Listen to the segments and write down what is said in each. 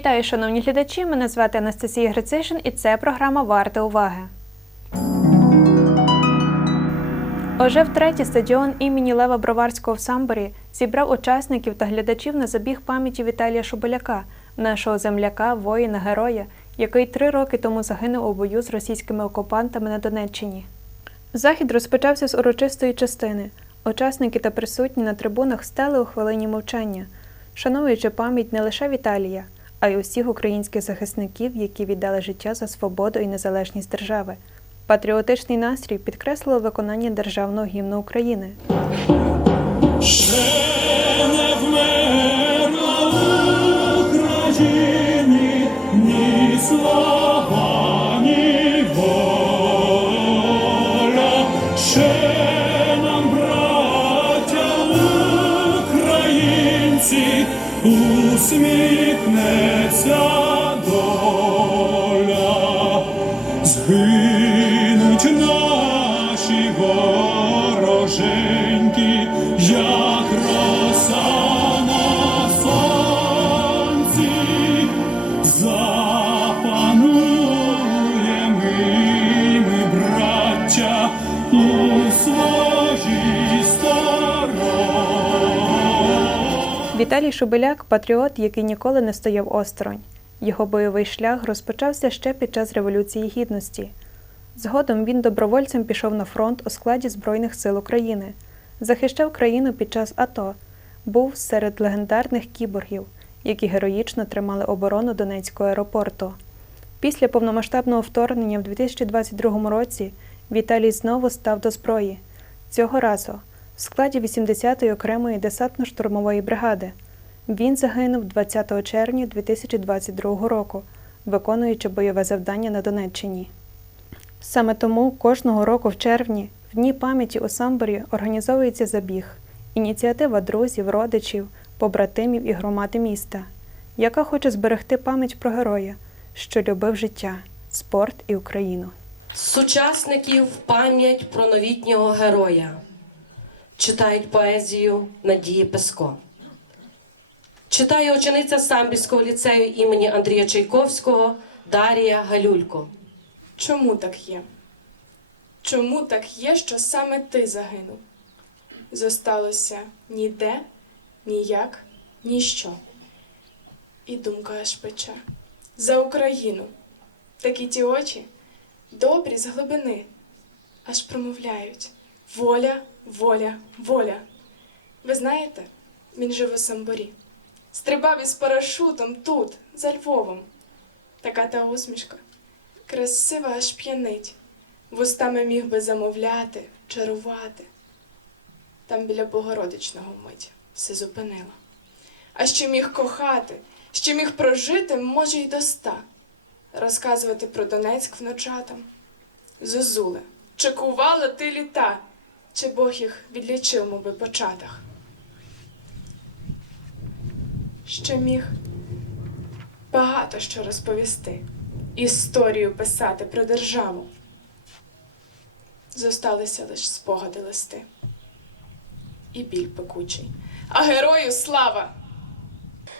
Вітаю, шановні глядачі! Мене звати Анастасія Грицишин і це програма Варта уваги. Уже втретє стадіон імені Лева Броварського в Самборі зібрав учасників та глядачів на забіг пам'яті Віталія Шубеляка, нашого земляка, воїна, героя, який три роки тому загинув у бою з російськими окупантами на Донеччині. Захід розпочався з урочистої частини. Учасники та присутні на трибунах стали у хвилині мовчання, шануючи пам'ять не лише Віталія, а й усіх українських захисників, які віддали життя за свободу і незалежність держави. Патріотичний настрій підкреслило виконання державного гімну України. Україні, ні слава, усміхнеться Віталій Шубеляк патріот, який ніколи не стояв осторонь. Його бойовий шлях розпочався ще під час Революції Гідності. Згодом він добровольцем пішов на фронт у складі Збройних сил України, захищав країну під час АТО, був серед легендарних кіборгів, які героїчно тримали оборону Донецького аеропорту. Після повномасштабного вторгнення в 2022 році Віталій знову став до зброї. Цього разу в складі 80-ї окремої десантно-штурмової бригади. Він загинув 20 червня 2022 року, виконуючи бойове завдання на Донеччині. Саме тому кожного року в червні, в дні пам'яті у Самборі, організовується забіг, ініціатива друзів, родичів, побратимів і громади міста, яка хоче зберегти пам'ять про героя, що любив життя, спорт і Україну. Сучасників пам'ять про новітнього героя. Читають поезію Надії Песко. Читає учениця Самбірського ліцею імені Андрія Чайковського Дарія Галюлько. Чому так є? Чому так є, що саме ти загинув? Зосталося ніде, ніяк, ніщо. І думка аж пече. За Україну. Такі ті очі, добрі з глибини, аж промовляють воля, воля, воля. Ви знаєте, він жив у самборі. Стрибав із парашутом тут, за Львовом. Така та усмішка красива аж п'янить, вустами міг би замовляти, чарувати. Там біля Богородичного вмить все зупинила. А ще міг кохати, ще міг прожити, може, й до ста, розказувати про Донецьк вночатам. Зозуле, чи кувала ти літа, чи Бог їх відлічив, моби початах? Ще міг багато що розповісти, історію писати про державу. Зосталися лише спогади листи і біль пекучий. А герою слава!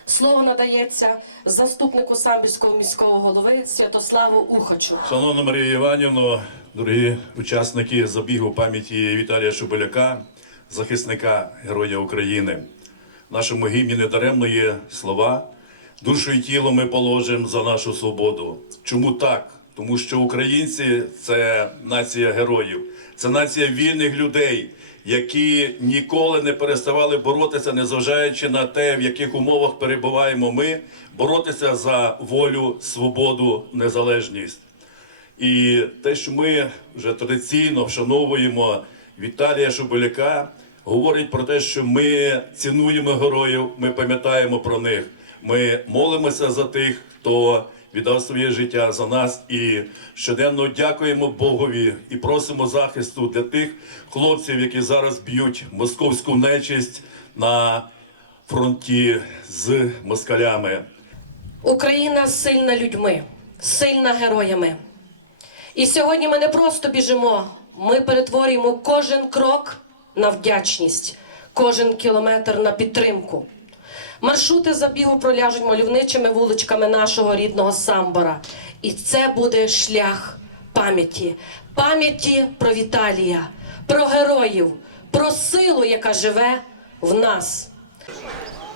Слово надається заступнику Самбірського міського голови Святославу Ухачу. Шановна Марія Іванівна, дорогі учасники забігу пам'яті Віталія Шубеляка, захисника Героя України. Нашому гімні недаремно є слова. Душу і тіло ми положимо за нашу свободу. Чому так? Тому що українці це нація героїв, це нація вільних людей, які ніколи не переставали боротися, незважаючи на те, в яких умовах перебуваємо ми, боротися за волю, свободу, незалежність. І те, що ми вже традиційно вшановуємо Віталія Шубеляка, говорить про те, що ми цінуємо героїв, ми пам'ятаємо про них. Ми молимося за тих, хто віддав своє життя за нас, і щоденно дякуємо Богові і просимо захисту для тих хлопців, які зараз б'ють московську нечисть на фронті з москалями. Україна сильна людьми, сильна героями. І сьогодні ми не просто біжимо, ми перетворюємо кожен крок на вдячність, кожен кілометр на підтримку. Маршрути забігу проляжуть мальовничими вуличками нашого рідного Самбора. І це буде шлях пам'яті. Пам'яті про Віталія, про героїв, про силу, яка живе в нас.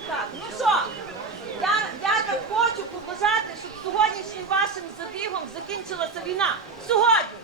Так, ну що, я, я так хочу побажати, щоб сьогоднішнім вашим забігом закінчилася війна. Сьогодні!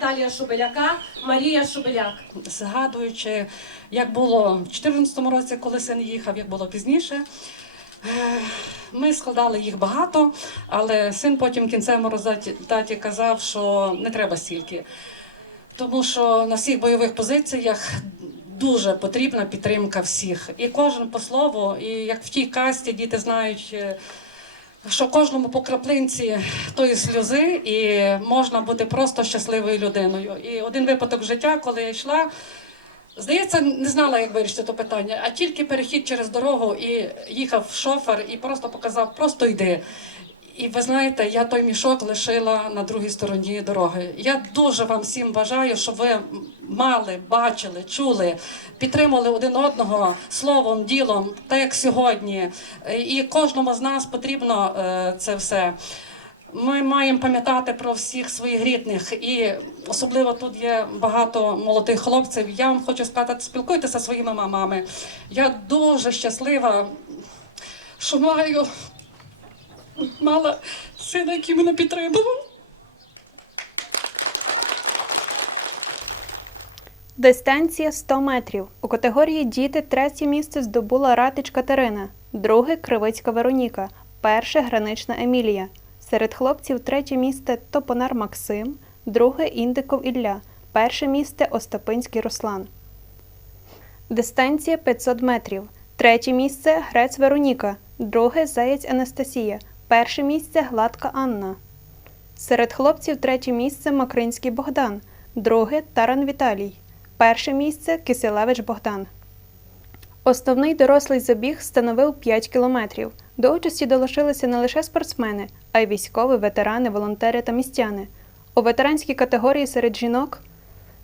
Віталія Шубеляка Марія Шубеляк. згадуючи, як було в 2014 році, коли син їхав, як було пізніше. Е, Ми складали їх багато, але син потім в кінцевому результаті казав, що не треба стільки. Тому що на всіх бойових позиціях дуже потрібна підтримка всіх. І кожен по слову, і як в тій касті діти знають. Що кожному по краплинці тої сльози, і можна бути просто щасливою людиною. І один випадок життя, коли я йшла, здається, не знала, як вирішити це питання, а тільки перехід через дорогу і їхав шофер і просто показав, просто йди. І ви знаєте, я той мішок лишила на другій стороні дороги. Я дуже вам всім бажаю, щоб ви мали, бачили, чули, підтримали один одного словом, ділом, так як сьогодні. І кожному з нас потрібно е, це все. Ми маємо пам'ятати про всіх своїх рідних, і особливо тут є багато молодих хлопців. Я вам хочу сказати, спілкуйтеся зі своїми мамами. Я дуже щаслива, що маю мала сина, який мене підтримував. Дистанція 100 метрів. У категорії діти третє місце здобула Ратич Катерина, друге Кривицька Вероніка, перше Гранична Емілія. Серед хлопців третє місце Топонар Максим, друге Індиков Ілля, перше місце Остапинський Руслан. Дистанція 500 метрів. Третє місце Грець Вероніка, друге Заєць Анастасія, перше місце Гладка Анна. Серед хлопців третє місце Макринський Богдан, друге Таран Віталій, перше місце Киселевич Богдан. Основний дорослий забіг становив 5 кілометрів. До участі долучилися не лише спортсмени, а й військові, ветерани, волонтери та містяни. У ветеранській категорії серед жінок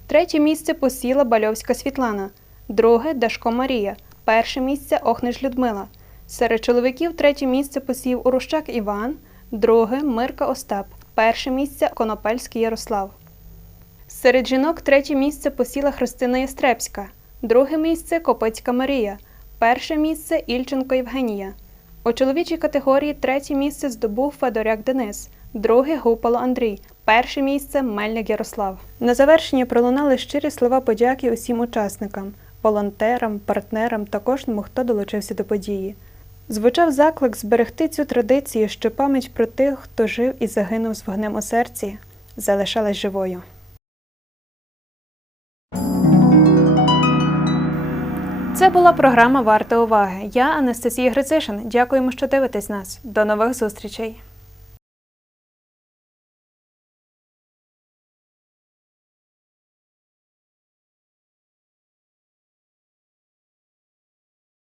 третє місце посіла Бальовська Світлана, друге Дашко Марія, перше місце Охнич Людмила. Серед чоловіків третє місце посів Урущак Іван, друге Мирка Остап, Перше місце Конопельський Ярослав. Серед жінок третє місце посіла Христина Ястребська, друге місце Копицька Марія, перше місце Ільченко Євгенія. У чоловічій категорії третє місце здобув Федоряк Денис, друге Гупало Андрій, перше місце Мельник Ярослав. На завершення пролунали щирі слова подяки усім учасникам, волонтерам, партнерам та кожному, хто долучився до події. Звучав заклик зберегти цю традицію, що пам'ять про тих, хто жив і загинув з вогнем у серці, залишалась живою. Це була програма Варта уваги. Я Анастасія Грицишин. Дякуємо, що дивитесь нас. До нових зустрічей.